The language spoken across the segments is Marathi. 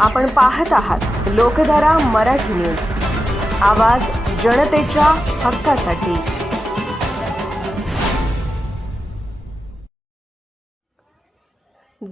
आपण पाहत आहात लोकधारा मराठी न्यूज. आवाज जनतेच्या हक्कासाठी.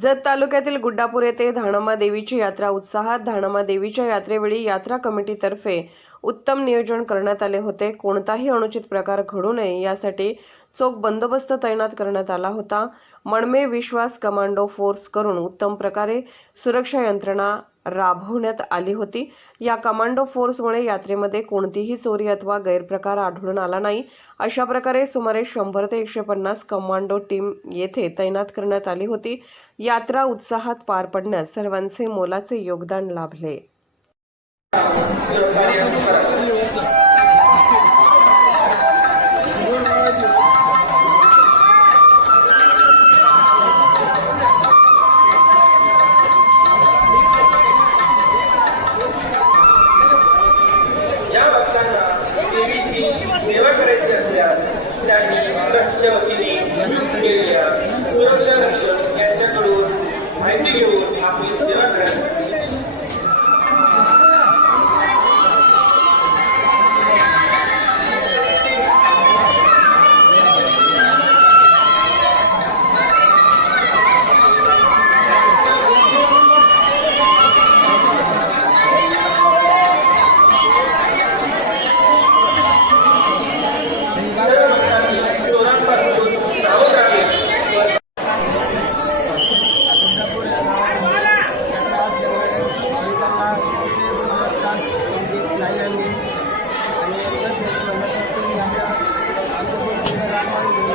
जत तालुक्यातील गुड्डापूर येथे धाणमा देवीची यात्रा उत्साहात धाणमा देवीच्या यात्रेवेळी यात्रा कमिटीतर्फे उत्तम नियोजन करण्यात आले होते. कोणताही अनुचित प्रकार घडू नये यासाठी चोख बंदोबस्त तैनात करण्यात आला होता. मणमे विश्वास कमांडो फोर्स करून उत्तम प्रकारे सुरक्षा यंत्रणा राबवण्यात आली होती. या कमांडो फोर्समुळे यात्रेमध्ये कोणतीही चोरी अथवा गैरप्रकार आढळून आला नाही. अशा प्रकारे सुमारे शंभर ते एकशे पन्नास कमांडो टीम येथे तैनात करण्यात आली होती. यात्रा उत्साहात पार पडण्यात सर्वांचे मोलाचे योगदान लाभले. Hallelujah.